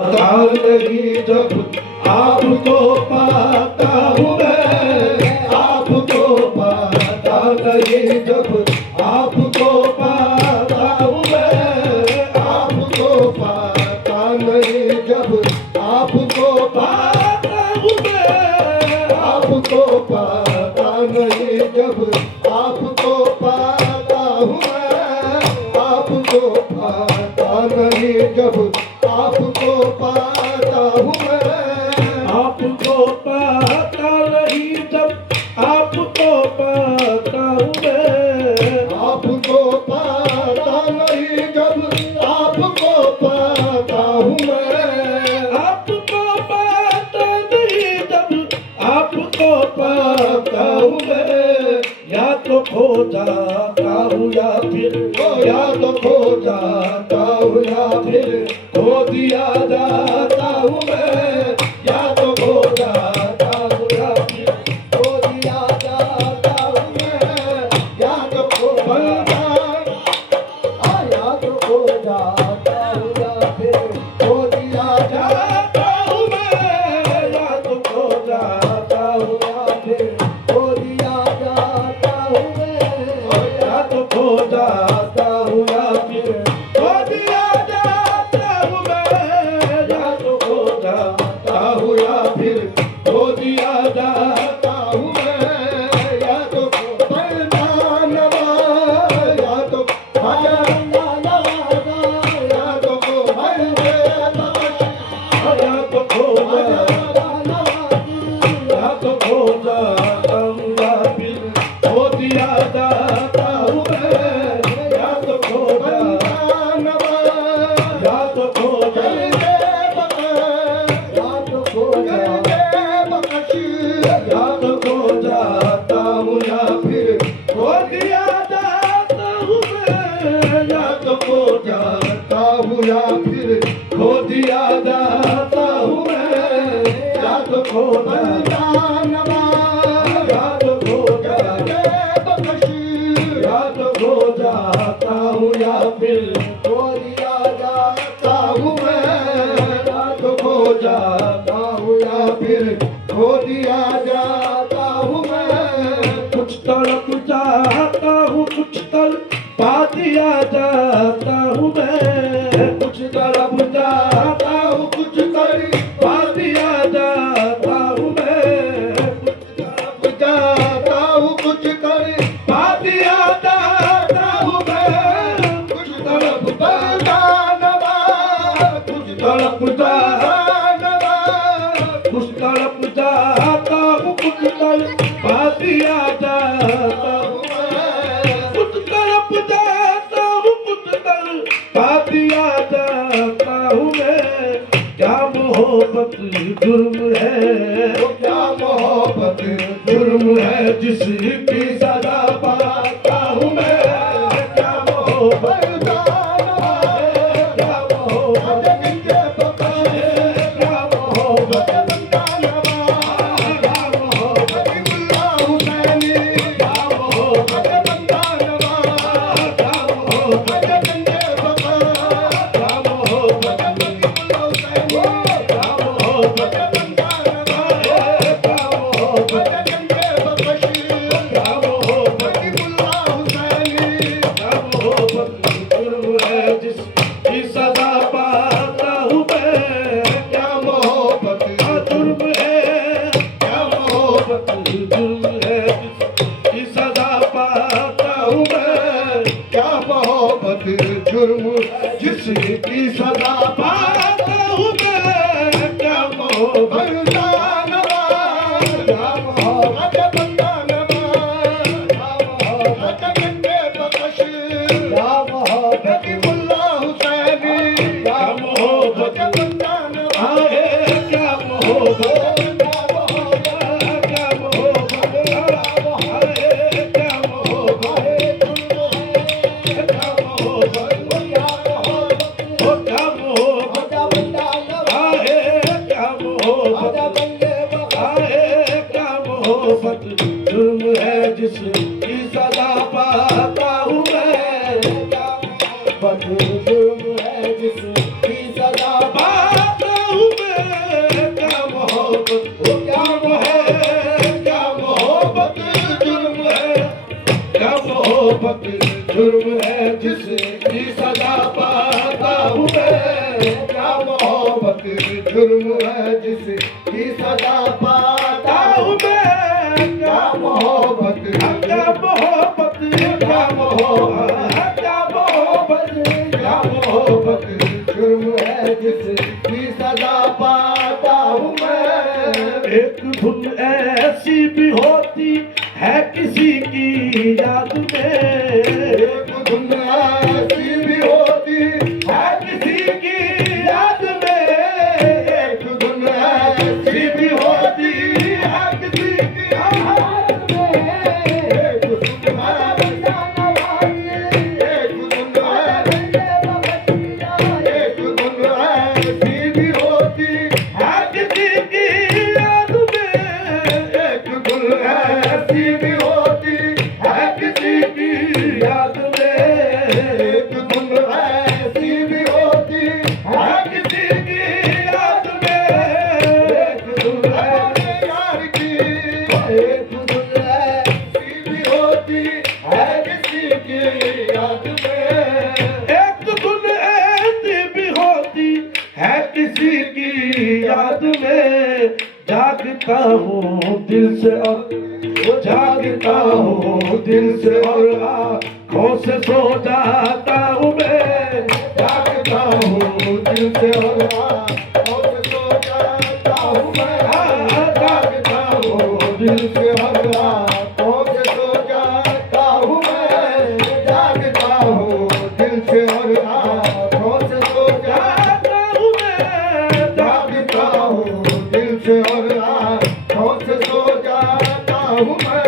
ताल नहीं जब आपको पाता हूँ मैं, आपको पाता नहीं जब आपको पाता हूँ मैं, आपको पाता नहीं जब आपको पाता हूँ मैं, आपको पाता नहीं जब आपको पाता हूँ मैं, आपको पाता नहीं जब आपको पाता हूँ मैं, आपको पाता नहीं जब आपको पाता हूँ मैं, आपको पाता नहीं जब आपको पाता हूँ मैं, आपको पाता नहीं जब आपको पाता हूँ मैं, या तो खो जाता हूँ या फिर, या तो खो जाता हूँ या फिर खो दिया जाता हूँ मैं, या तो खो जाता हूँ या फिर खो दिया जाता हूँ मैं, या तो खो या तो खो जाता हूँ या फिर खो दिया जाता हूँ मैं, या तो खो जाता हूँ या फिर खो दिया जाता हूँ मैं, या तो खो जाता हूँ या फिर खो दिया जाता हूँ मैं, या तो खो जाता हूँ या फिर खो दिया जाता हूँ मैं, या तो परदानवा, या तो भजनवा, या तो भजनवा, या तो खो जाता, या तो खो जाता हूँ या फिर खो दिया जाता हूँ मैं, या तो खो जाता, या तो खो जाता, या तो खो जाता, या तो खो जाता हूँ या फिर खो दिया जाता हूँ मैं, या तो खो जाता हूँ या फिर खो दिया जाता हूँ मैं, या तो खो जाता, या तो खो जाता, या तो खो जाता हूँ या फिर खो दिया जाता हूँ मैं, या तो खो जाता हूँ या फिर खो दिया जाता हूँ मैं, कुछ तड़प जाता हूँ कुछ तड़प पा दिया जाता हूँ मैं, कुछ तड़प जाता हूँ कुछ तड़प पा दिया जाता हूँ मैं, कुछ तड़प जाता हूँ कुछ तड़प पा दिया जाता हूँ मैं, कुछ तड़प बरदानवा, कुछ तड़प बरदानवा, कुछ तड़प जाता हूँ कुछ तड़प पा दिया जाता हूँ मैं, कुछ तड़प जाता हूँ कुछ तड़प पा दिया जाता हूँ मैं, क्या मोहब्बत जुर्म है, क्या मोहब्बत जुर्म है जिसकी सजा पाता हूँ मैं, क्या मोहब्बत, क्या मोहब्बत, क्या मोहब्बत, क्या मोहब्बत हुसैनी, क्या मोहब्बत, क्या मोहब्बत, क्या मोहब्बत, क्या मोहब्बत, जुर्म है जिसकी सजा पाता हूँ मैं, क्या मोहब्बत जुर्म है जिसकी सजा पाता हूँ मैं, क्या मोहब्बत क्या मोहब्बत क्या मोहब्बत क्या मोहब्बत क्या मोहब्बत जुर्म है जिसकी सजा पाता हूँ मैं। एक धुन ऐसी भी होती है किसी की याद में, एक धुन ऐसी भी होती है किसी की याद में, एक धुन ऐसी भी होती है किसी की याद में, एक धुन ऐसी भी होती है किसी की याद में, एक धुन ऐसी भी होती है किसी की याद में, एक धुन ऐसी भी होती है किसी की याद में, एक धुन यार की, एक धुन ऐसी भी होती है किसी की याद में, एक धुन ऐसी भी होती है किसी की याद में। जागता हूँ दिल से और जागता हूँ दिल से और आँखों से सो जाता हूँ मैं, जागता हूँ दिल से और आँखों से सो जाता हूँ मैं, जागता हूँ दिल से और आँखों से सो जाता हूँ मैं, जागता हूँ दिल से और आँखों से सो जाता हूँ मैं, जागता हूँ दिल से और आँखों से सो जाता हूँ मैं,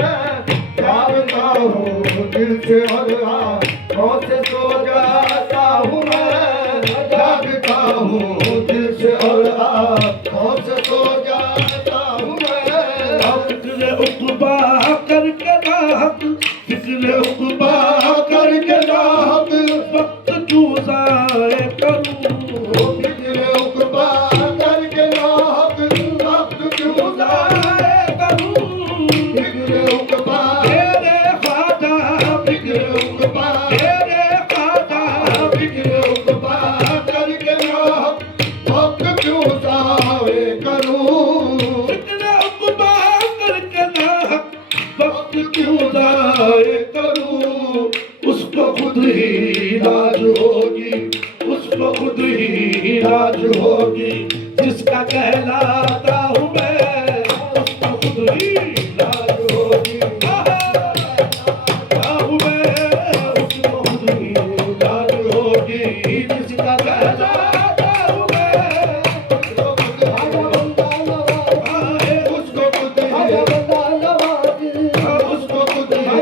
जागता हूँ दिल से और आँखों से सो जाता हूँ मैं, जागता हूँ दिल से और आँखों से सो जाता हूँ मैं। फिक्र उक़बा करके राहत, फिक्र उक़बा करके राहत, वक्त क्यों ज़ाये करूँ, फिक्र उक़बा करके राहत, वक्त क्यों ज़ाये करूँ, फिक्र उक़बा तेरे ख्वाजा, फिक्र उक़बा तेरे ख्वाजा, फिक्र उक़बा करके राहत, वक्त क्यों ज़ाये करूँ, फिक्र उक़बा करके राहत, वक्त क्यों ज़ाये करूँ। उसको खुद ही लाज होगी, उसको खुद ही लाज होगी जिसका कहलाता हूँ मैं, उसको खुद ही लाज होगी हूँ मैं, उसको खुद ही लाज होगी जिसका कहलाता हूँ मैं, उसको खुद ही उसको खुद ही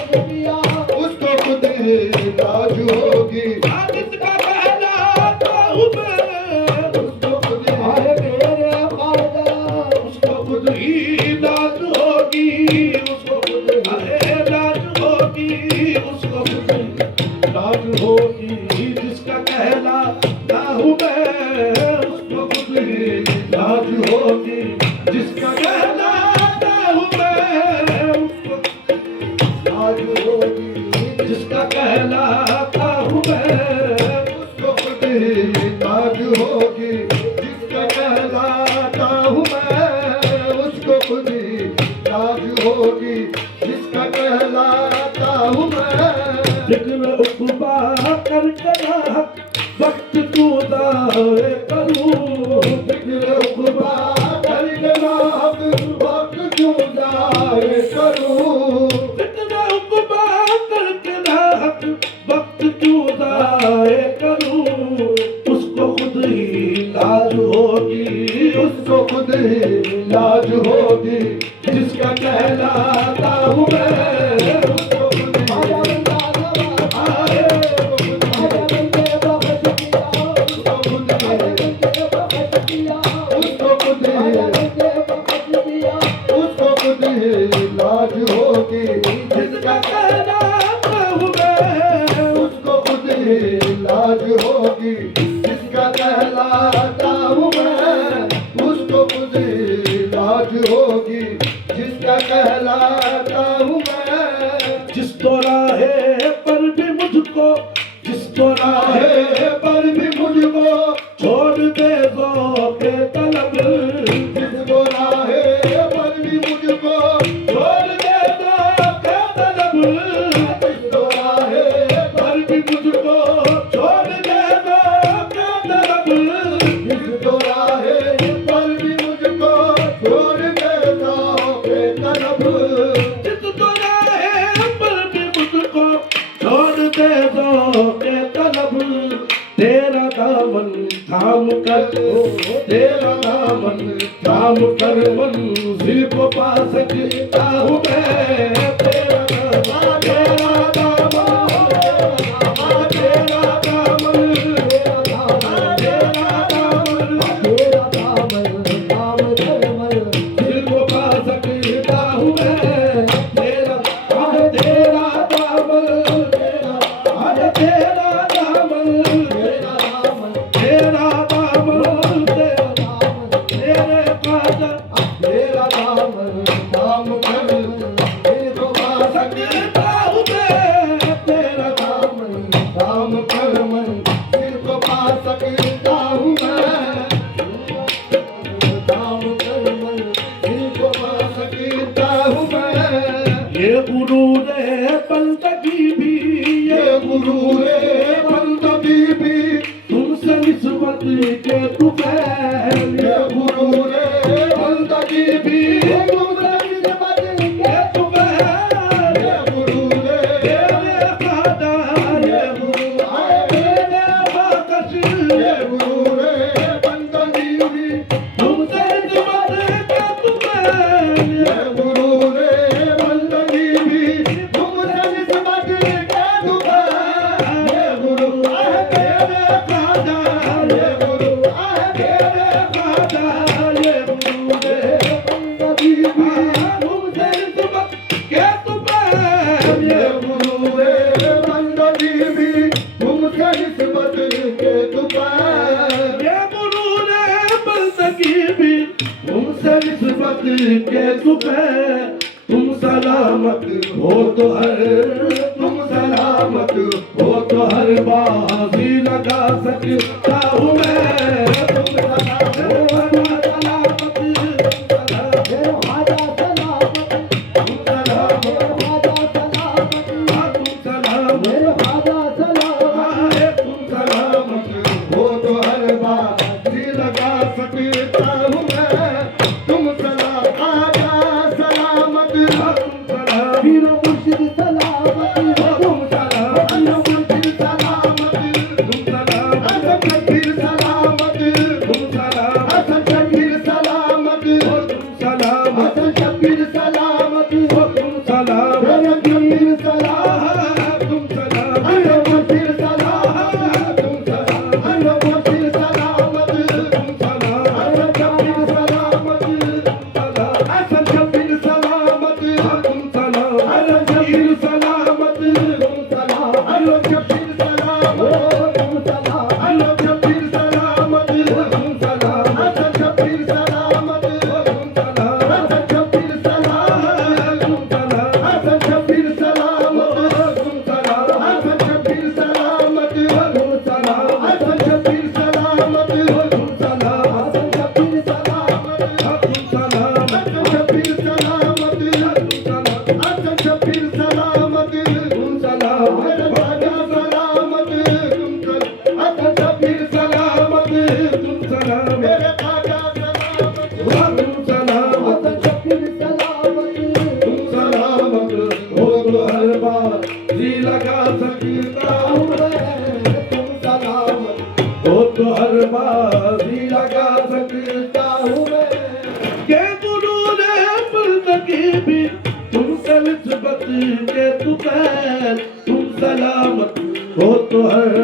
उसको खुद ही उसको खुद ही लाज होगी जिसका कहलाता हूँ मैं, उसको खुद उसको खुद ही लाज होगी, उसको खुद लाज होगी, उसको खुद लाज होगी जिसका कहलाता हूँ मैं, उसको खुद ही लाज होगी जिसका कहलाता हूँ मैं, उसको लाज होगी जिसका कहलाता हूँ मैं, उसको खुद ही लाज होगी जिसका कहलाता हूँ मैं, उसको खुद ही लाज होगी जिसका कहलाता हूँ मैं। फिक्र उक़बा करके राहत, वक्त क्यों ज़ाये करूँ, फिक्र उक़बा करके राहत, वक्त क्यों ज़ाये करूँ, फिक्र उक़बा करके राहत, वक्त क्यों ज़ाये करूँ। उसको खुद ही लाज होगी, उसको खुद ही लाज होगी जिसका कहलाता हूँ मैं, उसको खुद ही उसको खुद ही लाज होगी जिसका कहलाता हूँ मैं, उसको खुद ही लाज होगी जिसका कहलाता हूँ मैं, उसको खुद ही लाज होगी जिसका कहलाता चौराहे पर भी मुझको छोड़ दे दो के तलब, जिस चौराहे पर भी मुझको छोड़ दे दो के तलब, जिस चौराहे पर भी मुझको छोड़ दे दो के तलब, जिस चौराहे पर भी मुझको छोड़ दे दो के तलब, जिस चौराहे पर भी मुझको छोड़ दे दो के तलब, तेरा दामन थाम कर, तेरा दामन थाम कर मंजिल को पा सकता हूँ मैं, तेरा दामन, तेरा दामन, तेरा दामन, तेरा दामन, तेरा दामन थाम कर मंजिल को पा सकता हूँ मैं, तेरा दामन, तेरा दामन, तेरा दामन, तेरा दामन, तेरे पास तेरा दामन थाम कर मंजिल को पा सकता हूँ मैं, तेरा दामन थाम कर मंजिल को पा सकता हूँ मैं, थाम कर मंजिल को पा सकता हूँ मैं। ये गुरु रे बंदगी भी, ये गुरु रे बंदगी भी तुमसे निस्बत के तू पहल, ये गुरु रे बंदगी भी तुमसे निस्बत के तू पहल, ये गुरु रे तेरे खादा, ये गुरु आए तेरे बाकश, ये गुरु रे बंदगी भी तुमसे निस्बत के तू पहल, ये गुरु रे बंदगी भी तुमसे निस्बत के तू पहल, ये गुरु आए तेरे खादा, ये गुरु आए तेरे खादा, ये गुरु रे बंदगी भी तुमसे निस्बत के तू पहल, ये गुरु रे बंदगी भी तुमसे निस्बत के तू पहल, ये गुरु रे बंदगी भी तुमसे निस्बत के तू पहल, तुम सलामत हो तो हर, तुम सलामत हो तो हर बाजी लगा सकता हूँ मैं, तुम सलामत, सलामत, तुम सलामत, हो तो हर बाजी लगा सकता हूँ मैं, तुम सलामत, आजा सलामत, तुम सलामत, पीर मुर्शिद सलामत, तुम सलामत, मुर्शिद सलामत, तुम सलामत, हसन शबीर सलामत, तुम सलामत, हसन शबीर सलामत, तुम सलामत, हसन शबीर सलामत, तुम सलामत, शबीर सलामत, तुम सलामत, मुर्शिद सलामत, तुम सलामत, मुर्शिद सलामत, तुम सलामत, हसन शबीर सलामत, हसन शबीर सलामत, तुम सलामत, हसन शबीर सलामत, तुम सलामत, हसन शबीर सलामत, तुम सलामत, हसन शबीर सलामत, तुम सलामत, हसन शबीर सलामत, तुम सलामत, हसन शबीर सलामत, तुम सलामत, हसन शबीर सलामत, तुम सलामत, हसन शबीर सलामत, तुम सलामत, हसन शबीर सलामत, तुम सलामत, हसन शबीर सलामत, तुम सलामत, हसन शबीर सलामत, तुम सलामत, हसन शबीर सलामत, तुम सलामत, राजा सलामत, तुम सलामत, हसन शबीर सलामत, तुम सलामत, मेरे राजा सलामत, तुम सलामत, हसन शबीर सलामत, तुम सलामत, हो तो हर बार जी लगा सकता हूँ मैं, तुम सलामत, हो तो हर बार जी लगा सकता हूँ मैं, के गुरु रे बंदगी भी तुमसे निस्बत के तू पहल, तुम सलामत हो तो हर,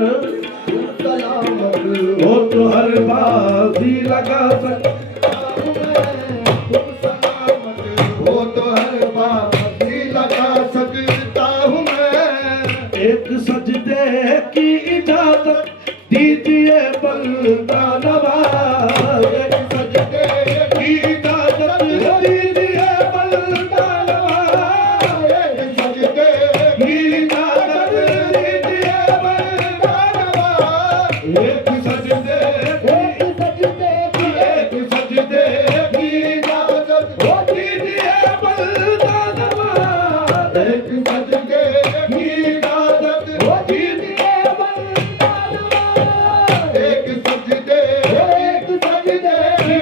तुम सलामत हो तो हर बाजी लगा सकता हूँ मैं, तुम सलामत हो तो हर बाजी लगा सकता हूँ मैं, एक सजदे की इजाजत दीजिए बंदा नवाज, एक सजदे की इजाजत दीजिए बंदा नवाज, एक सजदे की इजाजत दीजिए बंदा एक सजदे की इजाजत हो दीजिए बंदा नवाज। एक सजदे की इजाजत हो दीजिए बंदा नवाज। एक सजदे की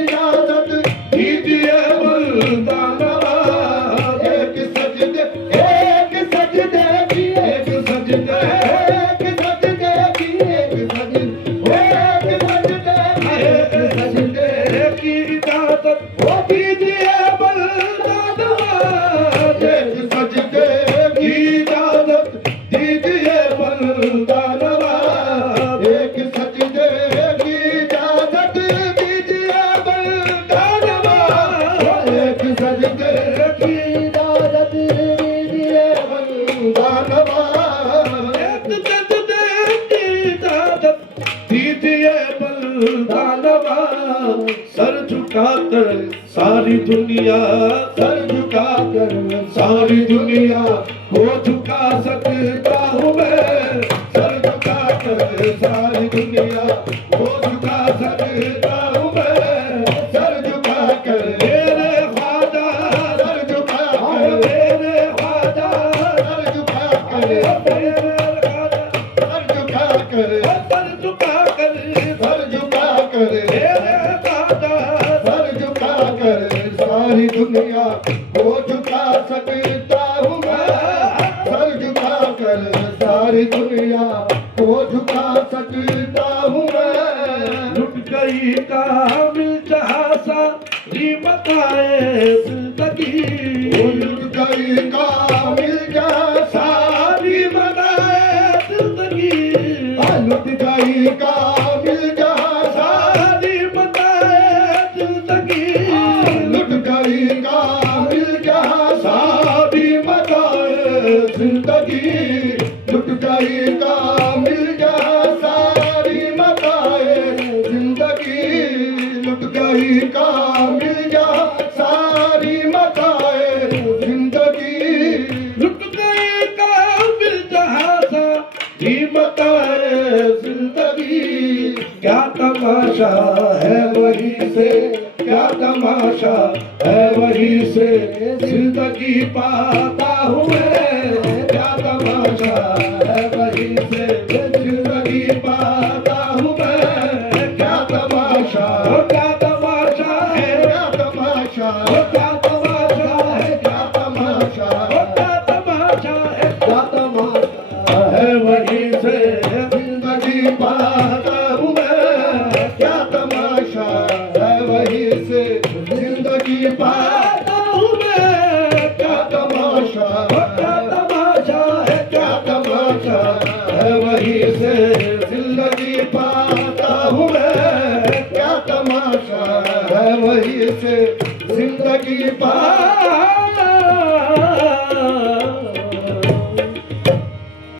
इजाजत दीजिए बंदा नवाज। एक सजदे की इजाजत हो दीजिए बंदा नवाज। एक सजदे की इजाजत दीजिए बंदा नवाज। एक सजदे की इजाजत दीजिए बंदा नवाज। एक सजदे की इजाजत दीजिए बंदा नवाज। एक सजदे की इजाजत दीजिए बंदा नवाज। सर झुकाकर सारी दुनिया को झुका सकता हूँ मैं। सर झुकाकर सारी दुनिया को झुका सकता हूँ मैं। सर झुकाकर मेरे ख्वाजा, सर झुकाकर मेरे ख्वाजा, सर झुकाकर मेरे ख्वाजा, सर झुकाकर सर झुकाकर सर झुकाकर मेरे ख्वाजा, सर झुकाकर सारी दुनिया को झुका सकता हूँ मैं। सर झुकाकर सारी दुनिया को झुका सकता हूँ मैं। लुट गई कामिल जहाँ सारी बताए जिंदगी। लुट गई कामिल जहाँ सारी बताए जिंदगी। लुट गई कामिल जहाँ सारी बताए जिंदगी। लुट गई कामिल जहाँ सारी बताए जिंदगी। लुट गई कामिल जहाँ सारी बताए जिंदगी। लुट गई कामिल जहाँ सारी बताए जिंदगी। लुट गई कामिल जहाँ सारी बताए जिंदगी। क्या तमाशा है वहीं से, क्या तमाशा है वहीं से जिंदगी पाता हूँ मैं। क्या तमाशा है वहीं से जिंदगी पाता हूँ मैं। क्या तमाशा है, क्या तमाशा है, क्या तमाशा है, क्या तमाशा है, क्या तमाशा है वहीं से जिंदगी पाता हूँ मैं। क्या तमाशा है वहीं से जिंदगी पाता हूँ मैं। क्या तमाशा है, क्या तमाशा है वहीं से जिंदगी पाता हूँ मैं। क्या तमाशा है वहीं से जिंदगी पाता